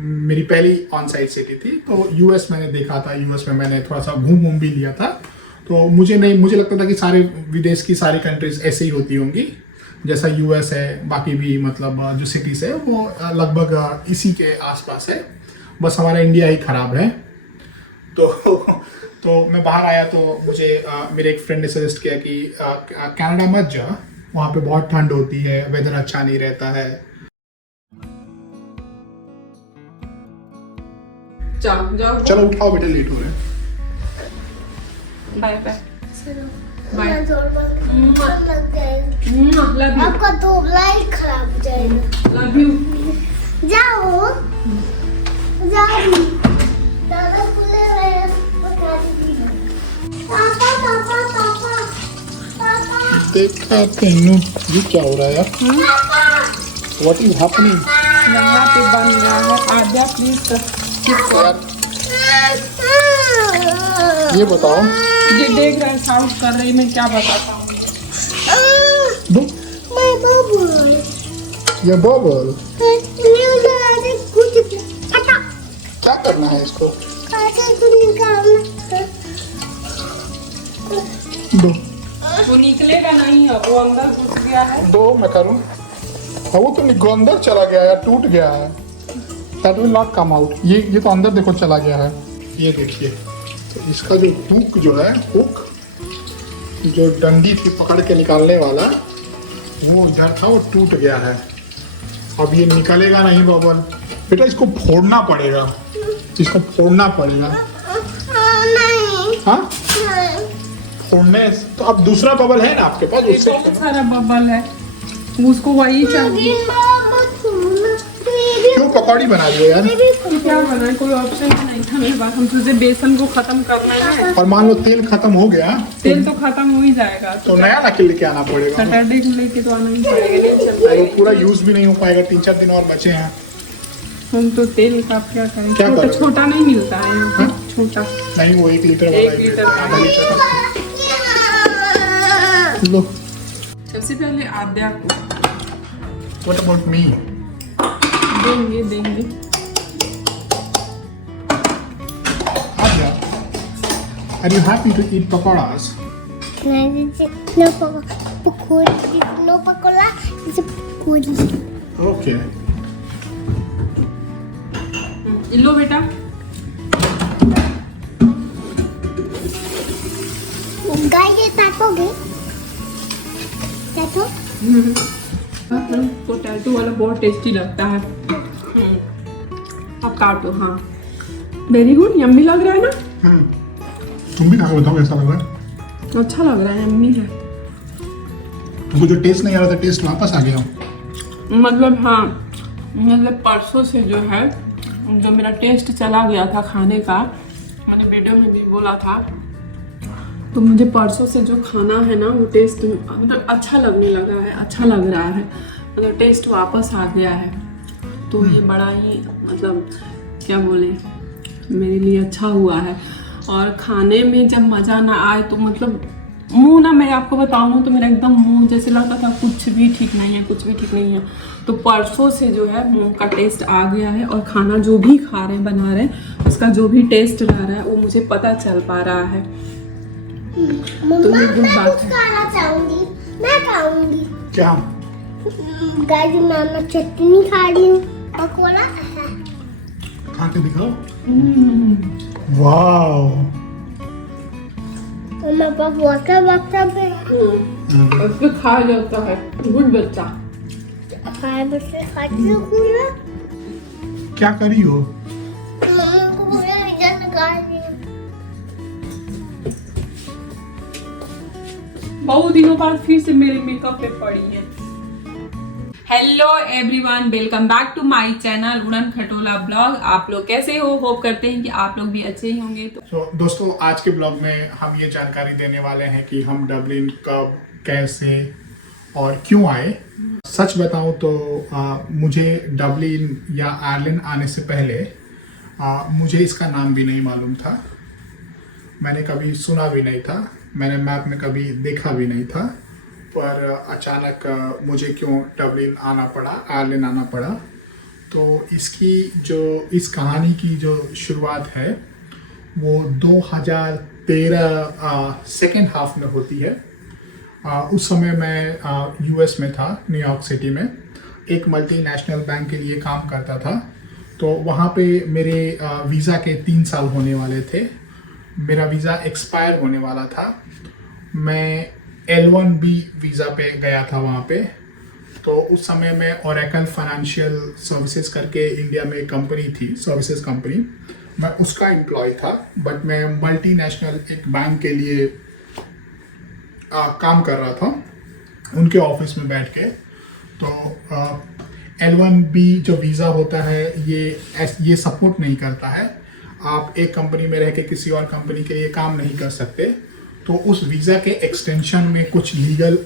मेरी पहली on site city थी। तो यूएस मैंने देखा था, यूएस में मैंने थोड़ा सा घूम भी लिया था। तो मुझे लगता था कि सारे विदेश की सारी कंट्रीज ऐसे ही होती होंगी जैसा यूएस है, बाकी भी मतलब जो सिटीज़ है वो लगभग इसी के आसपास है। बस हमारा इंडिया ही ख़राब है। तो मैं बाहर आया तो मुझे मेरे एक फ्रेंड ने सजेस्ट किया कि कनाडा मत जा, वहाँ पे बहुत ठंड होती है, वेदर अच्छा नहीं रहता है। चलो उठाओ बेटे, लेट हो रहे हैं। Bye bye. आपका तो लाइट खराब हो जाएगा। Love you. जाओ दादा खुले रहे बता दीजिए। पापा पापा पापा पापा देखा तेनू ये क्या हो रहा है यार? What is happening? यहाँ पे बन रहा है। आजा प्लीज। ये बताओ, ये देख रहा है साउंड कर रही, मैं क्या बताता हूँ। मैं बबल ये बबल कुछ पता क्या करना है इसको? कैसे कुछ निकालना दो वो निकलेगा नहीं है, वो अंदर घुस गया है। दो मैं करूं। हाँ, वो तो अंदर चला गया है, टूट गया है। That will not come out. ये तो अंदर देखो चला गया है। ये देखिए, तो इसका जो हुक जो है, हुक जो डंडी थी पकड़ के निकालने वाला, वो इधर था, वो टूट गया है। अब ये निकलेगा नहीं बबल बेटा, इसको फोड़ना पड़ेगा, इसको फोड़ना पड़ेगा। नहीं हाँ, फोड़ने तो अब दूसरा बबल है ना आपके पास, उससे बहुत सारा बबल है, उसको वही चाहिए। क्यों पकौड़ी बना दियो यार? तो क्या बनाए, कोई ऑप्शन नहीं था मेरे पास। हम सोचे बेसन को खत्म करना है। और मान लो तेल खत्म हो गया, तेल तो खत्म हो ही जाएगा, तो नया ना के लेके आना पड़ेगा। सैटरडे को लेके तो आना ही पड़ेगा, नहीं चल और वो पाएगा। पूरा यूज भी नहीं हो पाएगा, 3-4 दिन और बचे हैं। हम तो तेल का क्या करें, क्या छोटा करें? छोटा नहीं मिलता है यहाँ पे, हाँ? छोटा। नहीं, वो 1 लीटर वाला 1 ही लीटर है, आधा लीटर का। लो, सबसे पहले आद्या को व्हाट अबाउट मी? देंगे। Aadya, are you happy to eat pakoras? No pakora okay, लो बेटा। गाय ये ताकोगे ताको पोटैटो वाला बहुत टेस्टी लगता है। अब काटो। हाँ, वेरी गुड, यम्मी लग रहा है ना? तुम भी खा के बताओ कैसा लग रहा है। अच्छा लग रहा है, यम्मी है। तुमको जो टेस्ट नहीं आ रहा था, टेस्ट वापस आ गया। मतलब हाँ, मतलब परसों से जो है, जो मेरा टेस्ट चला गया था खाने का, मैंने वीडियो में भी बोला था, तो मुझे परसों से जो खाना है ना, वो टेस्ट मतलब अच्छा लगने लगा है, अच्छा लग रहा है, मतलब टेस्ट वापस आ गया है। तो ये बड़ा ही मतलब क्या बोले, मेरे लिए अच्छा हुआ है। और खाने में जब मज़ा ना आए तो मतलब मुंह ना, मैं आपको बताऊँ तो मेरा एकदम मुंह जैसे लगता था कुछ भी ठीक नहीं है, कुछ भी ठीक नहीं है। तो परसों से जो है मुंह का टेस्ट आ गया है, और खाना जो भी खा रहे हैं, बना रहे हैं, उसका जो भी टेस्ट रह रहा है वो मुझे पता चल पा रहा है। तो ये गुड बात है। खाना चाहूंगी, मैं खाऊंगी। क्या? गाय मामा चटनी खा रही हूँ, पकोड़ा खा के दिखाओ। वाह, मैं पकोड़ा बच्चा पे उसको खा जाता है, गुड बच्चा। खाए बच्चे खाती हूँ पूरा। क्या करी हो? मम्मी को पूरा इधर निकाल रही हूँ। बहुत दिनों बाद फिर से मेरे मेकअप पे पड़ी है। Hello everyone, welcome back to my channel Udan Khatola blog. आप लोग कैसे हो? होप करते हैं कि आप लोग भी अच्छे ही होंगे। तो दोस्तों, आज के ब्लॉग में हम ये जानकारी देने वाले हैं कि हम डबलिन कब, कैसे और क्यों आए। सच बताऊं तो मुझे डबलिन या आयरलैंड आने से पहले मुझे इसका नाम भी नहीं मालूम था। मैंने कभी सुना भी नहीं था, मैंने मैप में कभी देखा भी नहीं था। पर अचानक मुझे क्यों डबलिन आना पड़ा, आयरलैंड आना पड़ा, तो इस कहानी की जो शुरुआत है वो 2013 सेकेंड हाफ में होती है। उस समय मैं यूएस में था, न्यूयॉर्क सिटी में एक मल्टीनेशनल बैंक के लिए काम करता था। तो वहाँ पे मेरे वीज़ा के 3 साल होने वाले थे। मेरा वीज़ा एक्सपायर होने वाला था। मैं L1B वीज़ा पे गया था वहाँ पे। तो उस समय मैं ओरेकल फाइनेंशियल सर्विसेज करके इंडिया में एक कंपनी थी, सर्विसेज कंपनी, मैं उसका एम्प्लॉय था। बट मैं मल्टीनेशनल एक बैंक के लिए काम कर रहा था उनके ऑफिस में बैठ के। तो L1B जो वीज़ा होता है ये सपोर्ट नहीं करता है। आप एक कंपनी में रह के किसी और कंपनी के लिए काम नहीं कर सकते। तो उस वीज़ा के एक्सटेंशन में कुछ लीगल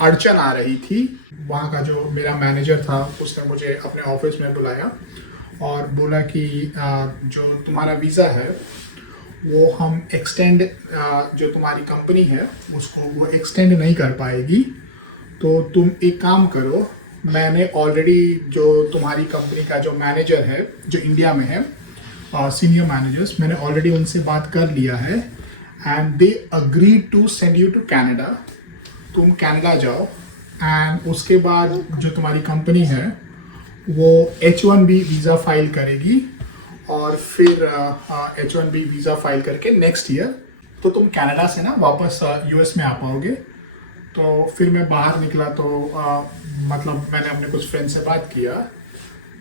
अड़चन आ रही थी। वहाँ का जो मेरा मैनेजर था उसने मुझे अपने ऑफिस में बुलाया और बोला कि जो तुम्हारा वीज़ा है वो हम एक्सटेंड, जो तुम्हारी कंपनी है उसको वो एक्सटेंड नहीं कर पाएगी। तो तुम एक काम करो, मैंने ऑलरेडी जो तुम्हारी कंपनी का जो मैनेजर है जो इंडिया में है, सीनियर मैनेजर्स, मैंने ऑलरेडी उनसे बात कर लिया है and they agree to send you to Canada. तुम कनाडा जाओ एंड उसके बाद जो तुम्हारी कंपनी है वो H1B वीज़ा फाइल करेगी और फिर H1B वीज़ा फाइल करके नेक्स्ट ईयर तो तुम कनाडा से ना वापस यूएस में आ पाओगे। तो फिर मैं बाहर निकला तो मतलब मैंने अपने कुछ फ्रेंड से बात किया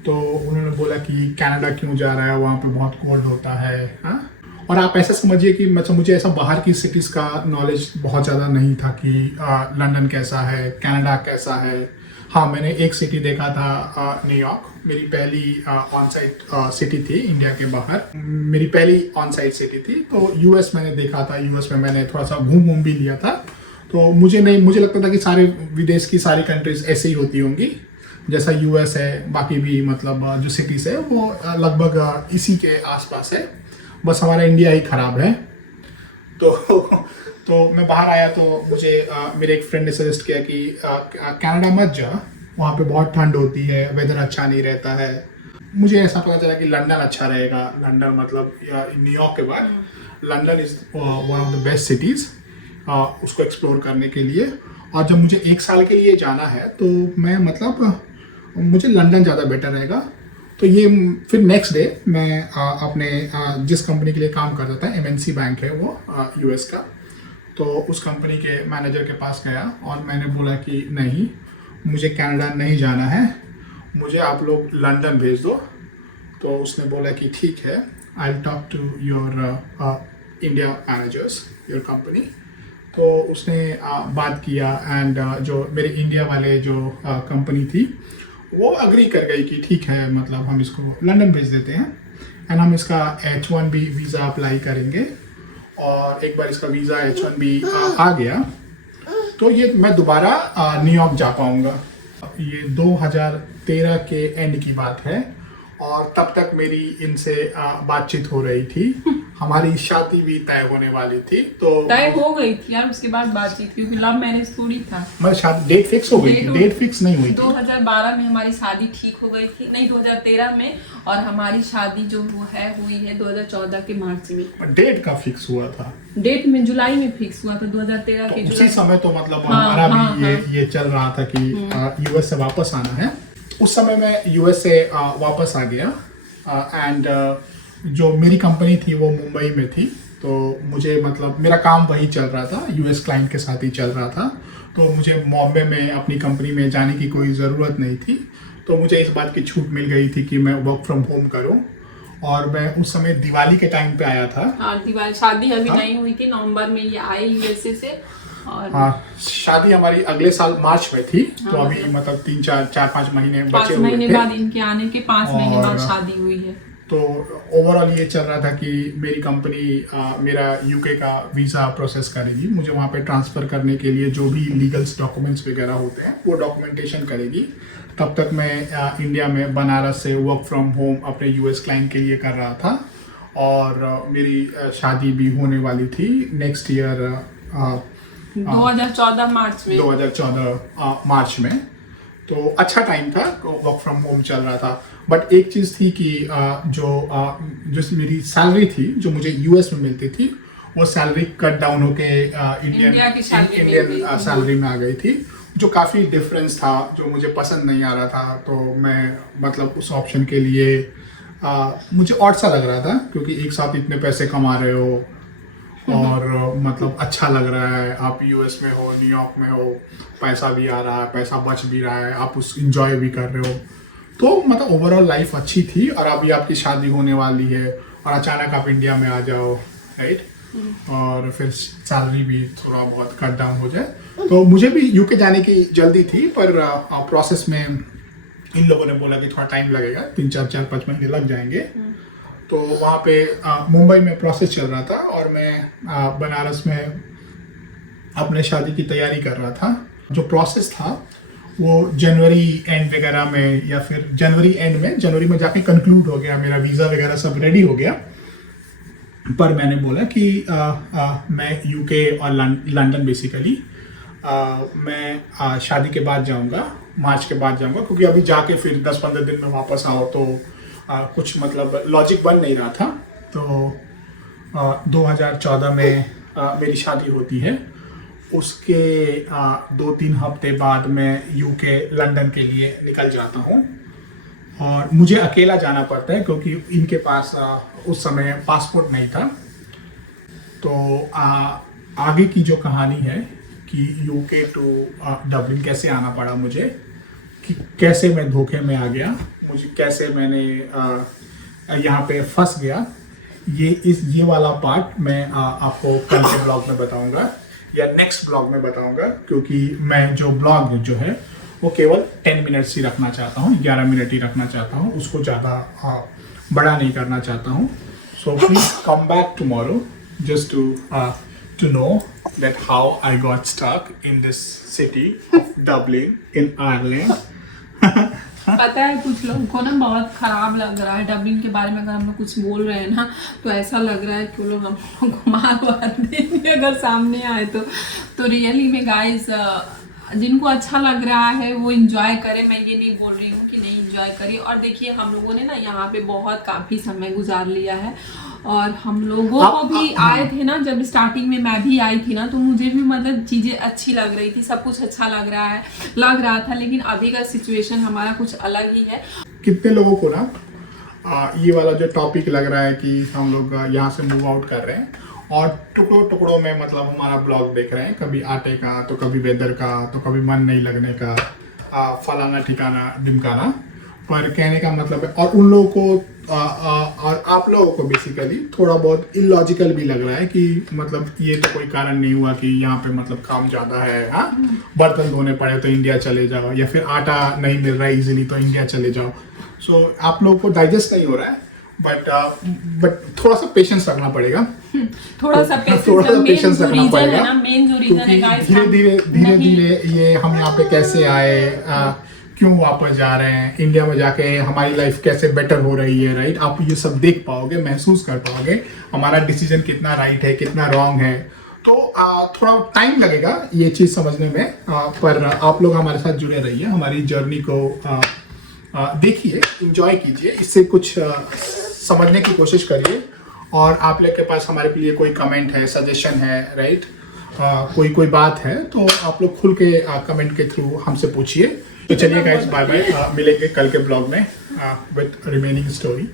तो उन्होंने बोला कि कनाडा क्यों जा रहा है, वहाँ पे बहुत कोल्ड होता है। हाँ, और आप ऐसा समझिए कि मतलब मुझे ऐसा बाहर की सिटीज़ का नॉलेज बहुत ज़्यादा नहीं था कि लंदन कैसा है, कनाडा कैसा है। हाँ, मैंने एक सिटी देखा था न्यूयॉर्क, मेरी पहली ऑन साइट सिटी थी इंडिया के बाहर, मेरी पहली ऑन साइट सिटी थी। तो यूएस मैंने देखा था, यूएस में मैंने थोड़ा सा घूम भी लिया था। तो मुझे लगता था कि सारे विदेश की सारी कंट्रीज ऐसे ही होती होंगी जैसा यूएस है, बाकी भी मतलब जो सिटीज़ है वो लगभग इसी के आसपास है, बस हमारा इंडिया ही ख़राब है। तो मैं बाहर आया तो मुझे मेरे एक फ्रेंड ने सजेस्ट किया कि कनाडा मत जा, वहाँ पे बहुत ठंड होती है, वेदर अच्छा नहीं रहता है। मुझे ऐसा पता चला कि लंदन अच्छा रहेगा। लंदन मतलब न्यूयॉर्क के बाद London is one of the best cities उसको एक्सप्लोर करने के लिए। और जब मुझे 1 साल के लिए जाना है तो मैं मतलब मुझे लंदन ज़्यादा बेटर रहेगा। तो ये फिर नेक्स्ट डे मैं अपने जिस कंपनी के लिए काम करता था, MNC बैंक है वो यूएस का, तो उस कंपनी के मैनेजर के पास गया और मैंने बोला कि नहीं, मुझे कनाडा नहीं जाना है, मुझे आप लोग लंदन भेज दो। तो उसने बोला कि ठीक है, I will talk to your India managers, your company. तो उसने बात किया एंड जो मेरे इंडिया वाले जो कंपनी थी वो अग्री कर गई कि ठीक है, मतलब हम इसको लंदन भेज देते हैं एंड हम इसका H1B वीज़ा अप्लाई करेंगे। और एक बार इसका वीज़ा H1B आ गया तो ये मैं दोबारा न्यूयॉर्क जा पाऊँगा। ये 2013 के एंड की बात है और तब तक मेरी इनसे बातचीत हो रही थी। हमारी शादी भी तय होने वाली थी। तो तय हो गई थी यार, उसके बाद बातचीत, क्योंकि लव मैरिज थोड़ी था। मतलब शादी डेट फिक्स हो गई थी? डेट फिक्स नहीं हुई थी। 2012 में हमारी शादी ठीक हो गई थी, नहीं 2013 में, और हमारी शादी जो हुई है 2014 के मार्च में। डेट का फिक्स हुआ था? डेट में जुलाई में फिक्स हुआ था, 2013 के उसी समय तो मतलब हमारा भी ये चल रहा था कि यूएस से वापस आना है। उस समय मैं यूएस से वापस आ गया एंड जो मेरी कंपनी थी वो मुंबई में थी। तो मुझे मतलब मेरा काम वही चल रहा था, यूएस क्लाइंट के साथ ही चल रहा था। तो मुझे बॉम्बे में अपनी कंपनी में जाने की कोई ज़रूरत नहीं थी। तो मुझे इस बात की छूट मिल गई थी कि मैं वर्क फ्रॉम होम करूं। और मैं उस समय दिवाली के टाइम पे आया था। हाँ, दिवाली, शादी अभी नहीं हुई थी, नवंबर में ये आए यूएसए से। और हाँ, शादी हमारी अगले साल मार्च में थी। तो अभी मतलब 4-5 महीने बचे हुए थे। 5 महीने बाद इनके आने के 5 महीने बाद शादी हुई है। तो ओवरऑल ये चल रहा था कि मेरी कंपनी मेरा यूके का वीज़ा प्रोसेस करेगी, मुझे वहाँ पे ट्रांसफ़र करने के लिए जो भी लीगल्स डॉक्यूमेंट्स वगैरह होते हैं वो डॉक्यूमेंटेशन करेगी। तब तक मैं इंडिया में बनारस से वर्क फ्रॉम होम अपने यूएस क्लाइंट के लिए कर रहा था। और मेरी शादी भी होने वाली थी नेक्स्ट ईयर 2014 मार्च में। 2014 मार्च में। तो अच्छा टाइम था, वर्क फ्रॉम होम चल रहा था। बट एक चीज़ थी कि जो मेरी सैलरी थी जो मुझे यूएस में मिलती थी वो सैलरी कट डाउन होके इंडिया की salary में इंडियन गई। सैलरी में आ गई थी, जो काफ़ी डिफरेंस था, जो मुझे पसंद नहीं आ रहा था। तो मैं मतलब उस ऑप्शन के लिए मुझे ऑड सा लग रहा था, क्योंकि एक साथ इतने पैसे कमा रहे हो और मतलब अच्छा लग रहा है, आप यूएस में हो, न्यूयॉर्क में हो, पैसा भी आ रहा है, पैसा बच भी रहा है, आप उस इंजॉय भी कर रहे हो, तो मतलब ओवरऑल लाइफ अच्छी थी। और अभी आपकी शादी होने वाली है और अचानक आप इंडिया में आ जाओ, राइट, और फिर सैलरी भी थोड़ा बहुत कट डाउन हो जाए। तो मुझे भी यूके जाने की जल्दी थी, पर प्रोसेस में इन लोगों ने बोला कि थोड़ा टाइम लगेगा, 3-4-5 महीने लग जाएंगे। तो वहाँ पे मुंबई में प्रोसेस चल रहा था और मैं बनारस में अपने शादी की तैयारी कर रहा था। जो प्रोसेस था वो जनवरी एंड वगैरह में, या फिर जनवरी में जाके कंक्लूड हो गया, मेरा वीज़ा वगैरह सब रेडी हो गया। पर मैंने बोला कि मैं यूके और लंदन बेसिकली मैं शादी के बाद जाऊंगा, मार्च के बाद जाऊंगा, क्योंकि अभी जाके फिर 10-15 दिन में वापस आओ तो कुछ मतलब लॉजिक बन नहीं रहा था। तो 2014 में मेरी शादी होती है, उसके 2-3 हफ्ते बाद मैं यूके लंदन के लिए निकल जाता हूँ। और मुझे अकेला जाना पड़ता है क्योंकि इनके पास उस समय पासपोर्ट नहीं था। तो आगे की जो कहानी है कि यूके टू डबलिन कैसे आना पड़ा मुझे, कि कैसे मैं धोखे में आ गया, मुझे कैसे मैंने यहाँ पे फंस गया, ये वाला पार्ट मैं आपको कल के ब्लॉग में बताऊंगा या नेक्स्ट ब्लॉग में बताऊंगा, क्योंकि मैं जो ब्लॉग जो है वो केवल 10 मिनट्स ही रखना चाहता हूँ, 11 मिनट ही रखना चाहता हूँ, उसको ज़्यादा बड़ा नहीं करना चाहता हूँ। So please come back tomorrow just to know that how I got stuck in this city of Dublin in Ireland. पता है कुछ लोगों को ना बहुत खराब लग रहा है डबलिन के बारे में, अगर हम लोग कुछ बोल रहे हैं ना तो ऐसा लग रहा है कि वो लोग हम लोग को मार देंगे अगर सामने आए तो रियली में गाइस, जिनको अच्छा लग रहा है वो इंजॉय करे, मैं ये नहीं बोल रही हूँ कि नहीं इंजॉय करिए। और देखिए हम लोगों ने ना यहाँ पे बहुत काफ़ी समय गुजार लिया है, और हम लोगों को भी आए थे ना, जब स्टार्टिंग में मैं भी आई थी ना, तो मुझे भी मतलब चीज़ें अच्छी लग रही थी, सब कुछ अच्छा लग रहा था, लेकिन अभी का सिचुएशन हमारा कुछ अलग ही है। कितने लोगों को ना ये वाला जो टॉपिक लग रहा है कि हम लोग यहाँ से मूव आउट कर रहे हैं और टुकड़ों में मतलब हमारा ब्लॉग देख रहे हैं, कभी आटे का, तो कभी वेदर का, तो कभी मन नहीं लगने का, फलाना ठिकाना ढिमकाना। पर कहने का मतलब है, और उन लोगों को और आप लोगों को बेसिकली थोड़ा बहुत इलॉजिकल भी लग रहा है कि मतलब ये तो कोई कारण नहीं हुआ कि यहाँ पे मतलब काम ज़्यादा है, हाँ, बर्तन धोने पड़े तो इंडिया चले जाओ, या फिर आटा नहीं मिल रहा है इजीली तो इंडिया चले जाओ। सो आप लोगों को डाइजेस्ट नहीं हो रहा है, बट थोड़ा सा पेशेंस रखना पड़ेगा, थोड़ा सा पेशेंस रखना पड़ेगा, मेन जो रीजन है गाइस, धीरे धीरे ये हम यहाँ पे कैसे आए, क्यों वापस जा रहे हैं, इंडिया में जाके हमारी लाइफ कैसे बेटर हो रही है, राइट, आप ये सब देख पाओगे, महसूस कर पाओगे हमारा डिसीजन कितना राइट है, कितना रॉन्ग है। तो थोड़ा टाइम लगेगा ये चीज़ समझने में, पर आप लोग हमारे साथ जुड़े रहिए, हमारी जर्नी को देखिए, इंजॉय कीजिए, इससे कुछ समझने की कोशिश करिए। और आप लोग के पास हमारे लिए कोई कमेंट है, सजेशन है, राइट, कोई बात है तो आप लोग खुल के कमेंट के थ्रू हमसे पूछिए। तो चलिए गाइस, बाय बाय, मिलेंगे कल के ब्लॉग में विद रिमेनिंग स्टोरी।